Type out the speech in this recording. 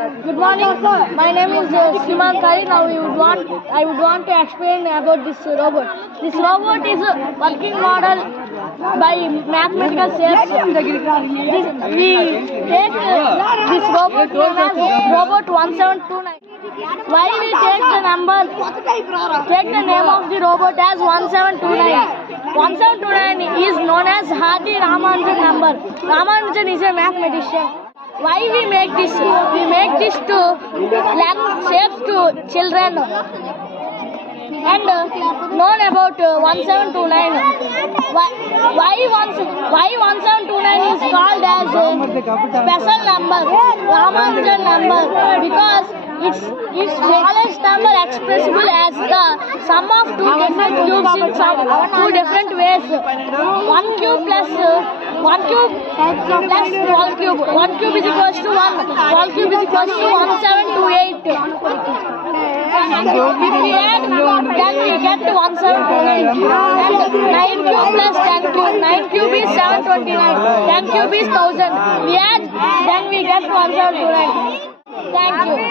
Good morning. My name is Sriman Kari. Now I would want to explain about this robot. This robot is a working model by mathematical shapes. We take this robot known as robot 1729. Why we take the name of the robot as 1729? 1729 is known as Hardy Ramanujan number. Ramanujan is a mathematician. Why we make this? We make this to learn shapes to children and known about 1729. Why 1729 is called as a special number, Ramanujan number, because its smallest number expressible as the sum of two different cubes in two different ways. One cube plus whole cube. One cube is equals to 1. Whole cube is equals to 1728. If we add, then we get to 1729. And 9 cube plus 10 cube. 9 cube is 729. 10 cube is 1000. We add, then we get to 1729. Thank you.